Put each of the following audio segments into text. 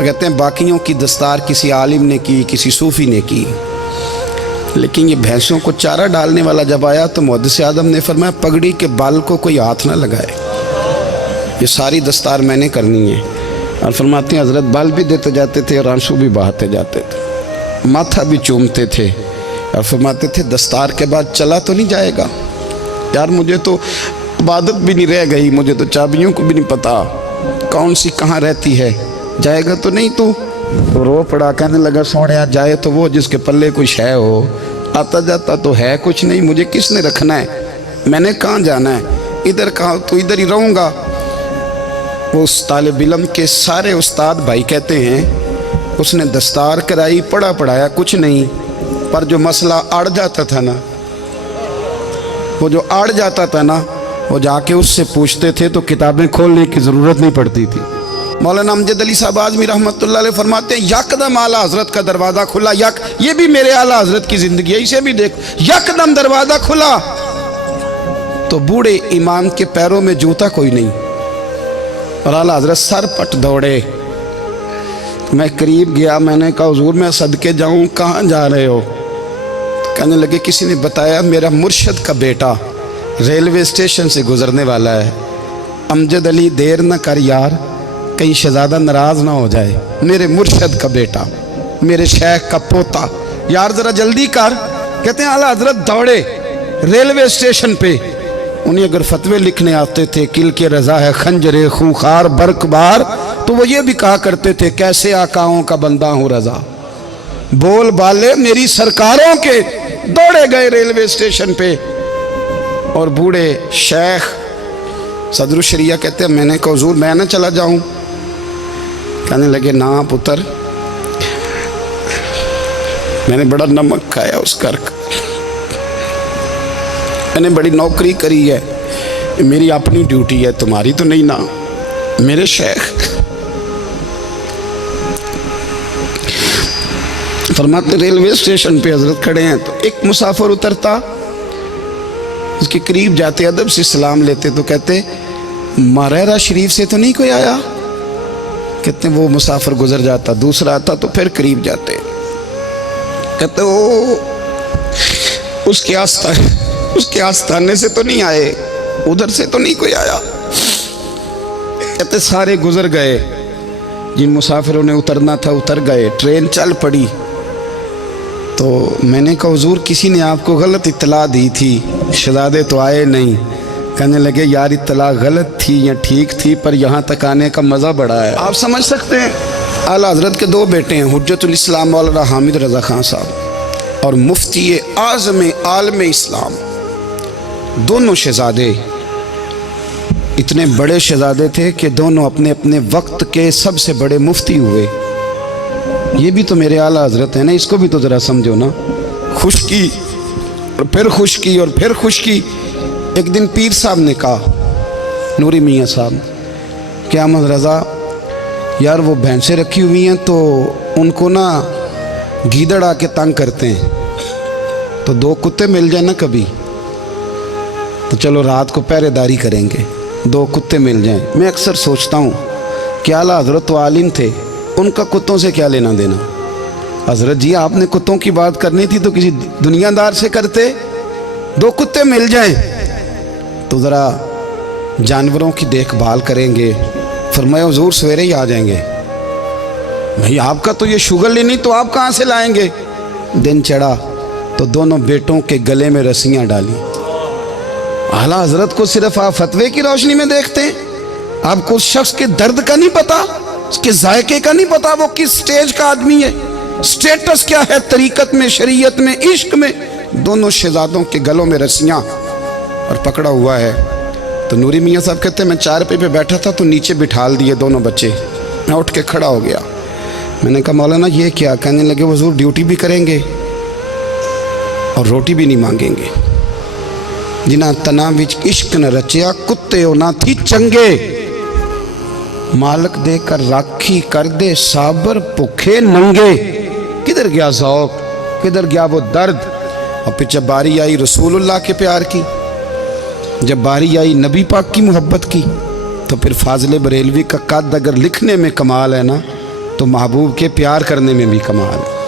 تو کہتے ہیں باقیوں کی دستار کسی عالم نے کی, کسی صوفی نے کی, لیکن یہ بھینسوں کو چارہ ڈالنے والا جب آیا تو محدث اعظم نے فرمایا پگڑی کے بال کو کوئی ہاتھ نہ لگائے, یہ ساری دستار میں نے کرنی ہے. اور فرماتے ہیں حضرت بال بھی دیتے جاتے تھے اور آنسو بھی بہاتے جاتے تھے, ماتھا بھی چومتے تھے, اور فرماتے تھے دستار کے بعد چلا تو نہیں جائے گا یار, مجھے تو عبادت بھی نہیں رہ گئی, مجھے تو چابیوں کو بھی نہیں پتا کون سی کہاں رہتی ہے, جائے گا تو نہیں تو رو پڑا, کہنے لگا سوڑیا جائے تو وہ جس کے پلے کچھ ہے ہو, آتا جاتا تو ہے کچھ نہیں, مجھے کس نے رکھنا ہے, میں نے کہاں جانا ہے, ادھر کہاں تو ادھر ہی رہوں گا. وہ اس طالب علم کے سارے استاد بھائی کہتے ہیں اس نے دستار کرائی, پڑھا پڑھایا کچھ نہیں, پر جو مسئلہ اڑ جاتا تھا نا, وہ جو اڑ جاتا تھا نا, وہ جا کے اس سے پوچھتے تھے تو کتابیں کھولنے کی ضرورت نہیں پڑتی تھی. مولانا امجد علی صاحب اعظمی رحمۃ اللہ علیہ فرماتے ہیں یکدم اعلیٰ حضرت کا دروازہ کھلا, یہ بھی میرے اعلیٰ حضرت کی زندگی ہے, اسے بھی دیکھ, یکدم دروازہ کھلا تو بوڑھے امام کے پیروں میں جوتا کوئی نہیں, اور اعلیٰ حضرت سر پٹ دوڑے. میں قریب گیا, میں نے کہا حضور میں صدقے جاؤں, کہاں جا رہے ہو؟ کہنے لگے کسی نے بتایا میرا مرشد کا بیٹا ریلوے اسٹیشن سے گزرنے والا ہے, امجد علی دیر نہ کر یار, کہیں شہزادہ ناراض نہ ہو جائے, میرے مرشد کا بیٹا, میرے شیخ کا پوتا, یار ذرا جلدی کر. کہتے ہیں اعلیٰ حضرت دوڑے ریلوے اسٹیشن پہ, انہیں اگر فتوے لکھنے آتے تھے کل کے رضا ہے خنجر خونخوار برق بار, تو وہ یہ بھی کہا کرتے تھے کیسے آقاؤں کا بندہ ہوں رضا, بول بالے میری سرکاروں کے. دوڑے گئے ریلوے اسٹیشن پہ, اور بوڑھے شیخ صدر الشریعہ کہتے ہیں میں نے کہا حضور میں نہ چلا جاؤں؟ کہنے لگے نا پتر, میں نے بڑا نمک کھایا اس گھر کا, میں نے بڑی نوکری کری ہے, میری اپنی ڈیوٹی ہے, تمہاری تو نہیں نا. میرے شیخ فرماتے ریلوے اسٹیشن پہ حضرت کھڑے ہیں تو ایک مسافر اترتا, اس کے قریب جاتے ادب سے سلام لیتے تو کہتے ماریرا شریف سے تو نہیں کوئی آیا؟ کہتے وہ مسافر گزر جاتا, دوسرا آتا تو پھر قریب جاتے, کہتے وہ اس کے آستانے سے تو نہیں آئے, ادھر سے تو نہیں کوئی آیا. کہتے سارے گزر گئے, جن مسافروں نے اترنا تھا اتر گئے, ٹرین چل پڑی. تو میں نے کہا حضور کسی نے آپ کو غلط اطلاع دی تھی, شہزادے تو آئے نہیں. کہنے لگے یار اطلاع غلط تھی یا ٹھیک تھی, پر یہاں تک آنے کا مزہ بڑا ہے. آپ سمجھ سکتے ہیں اعلیٰ حضرت کے دو بیٹے ہیں, حجت الاسلام مولانا حامد رضا خان صاحب اور مفتی اعظم عالم اسلام, دونوں شہزادے اتنے بڑے شہزادے تھے کہ دونوں اپنے اپنے وقت کے سب سے بڑے مفتی ہوئے. یہ بھی تو میرے اعلیٰ حضرت ہیں نا, اس کو بھی تو ذرا سمجھو نا. خشکی اور پھر خشکی اور پھر خشکی. ایک دن پیر صاحب نے کہا, نوری میاں صاحب, کہ احمد رضا یار وہ بھینسیں رکھی ہوئی ہیں تو ان کو نا گیدڑ آ کے تنگ کرتے ہیں, تو دو کتے مل جائیں نا کبھی, تو چلو رات کو پہرے داری کریں گے, دو کتے مل جائیں. میں اکثر سوچتا ہوں کہ اعلیٰ حضرت تو عالم تھے, ان کا کتوں سے کیا لینا دینا؟ حضرت جی آپ نے کتوں کی بات کرنی تھی تو کسی دنیا دار سے کرتے, دو کتے مل جائیں تو ذرا جانوروں کی دیکھ بھال کریں گے. فرمایا حضور سویرے ہی آ جائیں گے. بھئی آپ کا تو یہ شوگر ہی نہیں, تو آپ کہاں سے لائیں گے؟ دن چڑھا تو دونوں بیٹوں کے گلے میں رسیاں ڈالی. اعلیٰ حضرت کو صرف آپ فتوے کی روشنی میں دیکھتے ہیں, آپ کو اس شخص کے درد کا نہیں پتا, اس کے ذائقے کا نہیں پتا, وہ کس سٹیج کا آدمی ہے, سٹیٹس کیا ہے طریقت میں, شریعت میں, عشق میں. دونوں شہزادوں کے گلوں میں رسیاں اور پکڑا ہوا ہے. تو نوری میاں صاحب کہتے ہیں میں چارپائی پہ بیٹھا تھا تو نیچے بٹھال دیے دونوں بچے. میں اٹھ کے کھڑا ہو گیا, میں نے کہا مولانا یہ کیا؟ کہنے لگے حضور ڈیوٹی بھی کریں گے اور روٹی بھی نہیں مانگیں گے. جنہاں تناں وچ عشق نہ رچیا, کتے او نہ تھی چنگے, مالک دے کر راکھی کر دے صابر بھوکے ننگے. کدھر گیا ذوق, کدھر گیا وہ درد؟ اور پھر جب باری آئی رسول اللہ کے پیار کی, جب باری آئی نبی پاک کی محبت کی, تو پھر فاضل بریلوی کا قد اگر لکھنے میں کمال ہے نا, تو محبوب کے پیار کرنے میں بھی کمال ہے۔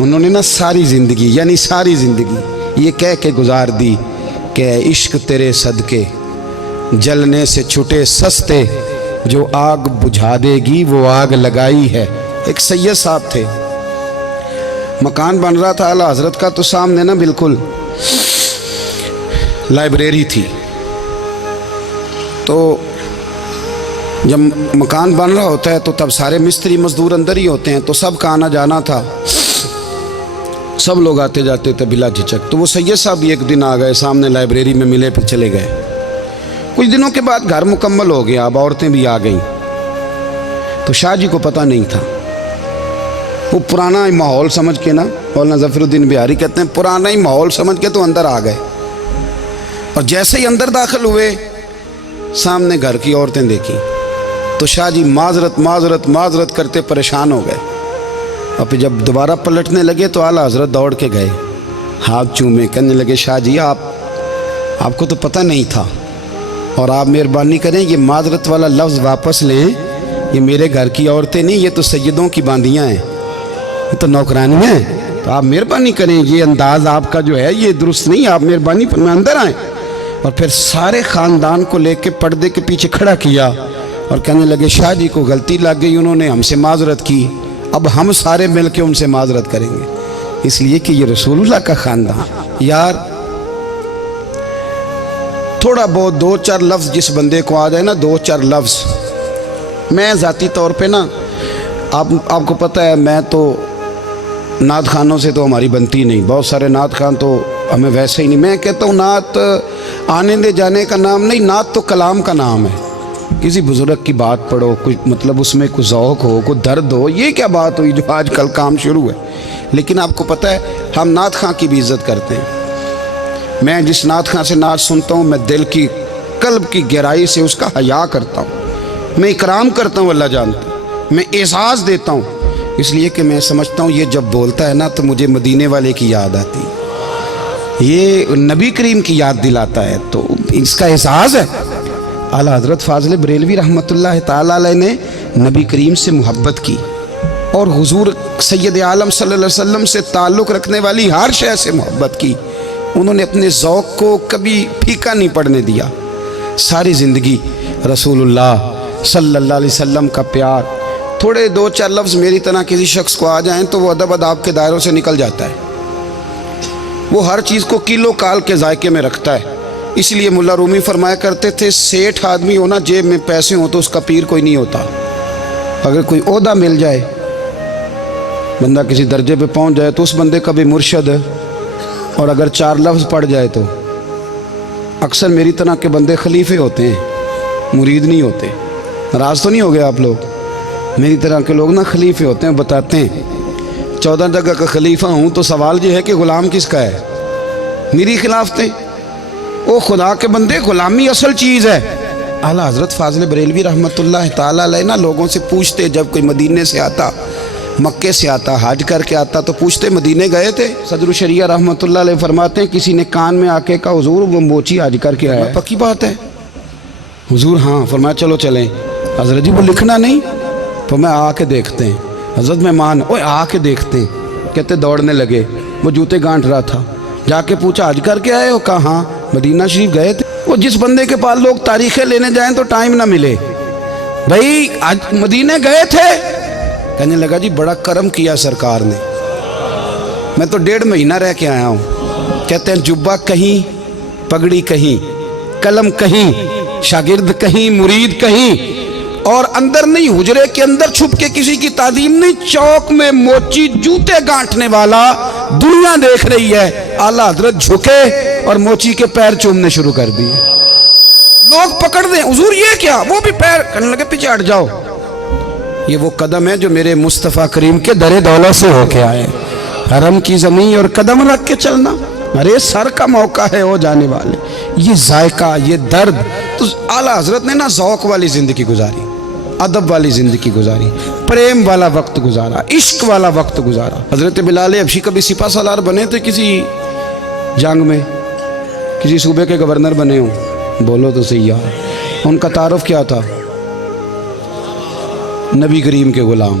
انہوں نے نا ساری زندگی یعنی ساری زندگی یہ کہہ کے گزار دی کہ اے عشق تیرے صدقے جلنے سے چھٹے سستے، جو آگ بجھا دے گی وہ آگ لگائی ہے۔ ایک سید صاحب تھے، مکان بن رہا تھا اعلیٰ حضرت کا، تو سامنے نا بالکل لائبریری تھی۔ تو جب مکان بن رہا ہوتا ہے تو تب سارے مستری مزدور اندر ہی ہوتے ہیں، تو سب کا آنا جانا تھا، سب لوگ آتے جاتے تھے بلا جھجک۔ تو وہ سید صاحب بھی ایک دن آ گئے، سامنے لائبریری میں ملے، پھر چلے گئے۔ کچھ دنوں کے بعد گھر مکمل ہو گیا، اب عورتیں بھی آ گئیں، تو شاہ جی کو پتہ نہیں تھا۔ وہ پرانا ہی ماحول سمجھ کے نا، مولانا ظفر الدین بہاری کہتے ہیں پرانا ہی ماحول سمجھ کے تو اندر آ گئے، اور جیسے ہی اندر داخل ہوئے سامنے گھر کی عورتیں دیکھیں تو شاہ جی معذرت معذرت معذرت کرتے پریشان ہو گئے، اور پھر جب دوبارہ پلٹنے لگے تو اعلیٰ حضرت دوڑ کے گئے، ہاتھ چومے، کہنے لگے شاہ جی آپ کو تو پتہ نہیں تھا، اور آپ مہربانی کریں یہ معذرت والا لفظ واپس لیں، یہ میرے گھر کی عورتیں نہیں، یہ تو سیدوں کی باندیاں ہیں، یہ تو نوکرانی ہیں، تو آپ مہربانی کریں یہ انداز آپ کا جو ہے یہ درست نہیں، آپ مہربانی فرمائیں اندر آئیں۔ اور پھر سارے خاندان کو لے کے پردے کے پیچھے کھڑا کیا اور کہنے لگے شاہ جی کو غلطی لگ گئی، انہوں نے ہم سے معذرت کی، اب ہم سارے مل کے ان سے معذرت کریں گے، اس لیے کہ یہ رسول اللہ کا خاندان۔ یار تھوڑا بہت دو چار لفظ جس بندے کو آ جائے نا، دو چار لفظ، میں ذاتی طور پہ نا آپ کو پتہ ہے میں تو نعت خانوں سے تو ہماری بنتی نہیں، بہت سارے نعت خان تو ہمیں ویسے ہی نہیں، میں کہتا ہوں نعت آنے دے جانے کا نام نہیں، نعت تو کلام کا نام ہے۔ کسی بزرگ کی بات پڑھو، کوئی مطلب اس میں کوئی ذوق ہو، کوئی درد ہو، یہ کیا بات ہوئی جو آج کل کام شروع ہے۔ لیکن آپ کو پتہ ہے ہم نعت خان کی بھی عزت کرتے ہیں، میں جس نعت خان سے نعت سنتا ہوں میں دل کی قلب کی گہرائی سے اس کا حیا کرتا ہوں، میں اکرام کرتا ہوں، اللہ جانتا ہوں، میں اعزاز دیتا ہوں، اس لیے کہ میں سمجھتا ہوں یہ جب بولتا ہے نا تو مجھے مدینے والے کی یاد آتی ہے، یہ نبی کریم کی یاد دلاتا ہے، تو اس کا احساس ہے۔ اعلیٰ حضرت فاضل بریلوی رحمۃ اللہ تعالیٰ علیہ نے نبی کریم سے محبت کی، اور حضور سید عالم صلی اللہ علیہ وسلم سے تعلق رکھنے والی ہر شے سے محبت کی، انہوں نے اپنے ذوق کو کبھی پھیکا نہیں پڑنے دیا، ساری زندگی رسول اللہ صلی اللہ علیہ وسلم کا پیار۔ تھوڑے دو چار لفظ میری طرح کسی شخص کو آ جائیں تو وہ ادب اداب کے دائروں سے نکل جاتا ہے، وہ ہر چیز کو کیلو کال کے ذائقے میں رکھتا ہے، اس لیے ملا رومی فرمایا کرتے تھے سیٹھ آدمی ہونا جیب میں پیسے ہوں تو اس کا پیر کوئی نہیں ہوتا۔ اگر کوئی عہدہ مل جائے، بندہ کسی درجے پہ پہنچ جائے تو اس بندے کا بھی مرشد ہے، اور اگر چار لفظ پڑھ جائے تو اکثر میری طرح کے بندے خلیفے ہوتے ہیں، مرید نہیں ہوتے۔ ناراض تو نہیں ہو گئے آپ لوگ؟ میری طرح کے لوگ نا خلیفے ہوتے ہیں، بتاتے ہیں 14 جگہ کا خلیفہ ہوں تو سوال یہ ہے کہ غلام کس کا ہے؟ میری خلافتیں؟ او خدا کے بندے، غلامی اصل چیز ہے۔ اعلیٰ حضرت فاضل بریلوی رحمۃ اللہ تعالیٰ علیہ نا لوگوں سے پوچھتے، جب کوئی مدینے سے آتا، مکے سے آتا، حج کر کے آتا تو پوچھتے مدینے گئے تھے؟ صدر الشریعہ رحمۃ اللہ علیہ فرماتے ہیں کسی نے کان میں آ کے کہا حضور وہ موچی حج کر کے آیا، پکی بات ہے حضور؟ ہاں۔ فرمایا چلو چلیں۔ حضرت جی وہ لکھنا نہیں؟ فرمایا آ کے دیکھتے ہیں۔ حضرت مہمان، اوے آ کے دیکھتے ہیں، کہتے دوڑنے لگے، وہ جوتے گانٹ رہا تھا، جا کے پوچھا حج کر کے آئے ہو؟ کہا ہاں۔ مدینہ شریف گئے تھے؟ وہ جس بندے کے پاس لوگ تاریخیں لینے جائیں تو ٹائم نہ ملے، بھائی آج مدینے گئے تھے؟ کہنے لگا جی بڑا کرم کیا سرکار نے، میں تو 1.5 مہینہ رہ کے آیا ہوں۔ کہتے ہیں جبہ کہیں، پگڑی کہیں، قلم کہیں، شاگرد کہیں، مرید کہیں، اور اندر نہیں، حجرے کے اندر چھپ کے کسی کی تعظیم نہیں، چوک میں موچی جوتے گانٹنے والا دنیا دیکھ رہی ہے، اعلیٰ حضرت جھکے اور موچی کے پیر چومنے شروع کر دیے، لوگ پکڑ دیں حضور یہ کیا؟ وہ بھی پیر، کہنے لگے پیچھے ہٹ جاؤ، یہ وہ قدم ہے جو میرے مصطفیٰ کریم کے در دولت سے ہو کے آئے، حرم کی زمین اور قدم رکھ کے چلنا، ارے سر کا موقع ہے ہو جانے والے، یہ ذائقہ، یہ درد۔ تو اعلیٰ حضرت نے نا ذوق والی زندگی گزاری، ادب والی زندگی گزاری، پریم والا وقت گزارا، عشق والا وقت گزارا۔ حضرت بلال حبشی کبھی سپاہ سالار بنے تھے کسی جنگ میں، کسی صوبے کے گورنر بنے ہوں؟ بولو تو صحیح یار۔ ان کا تعارف کیا تھا؟ نبی کریم کے غلام،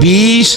20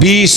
20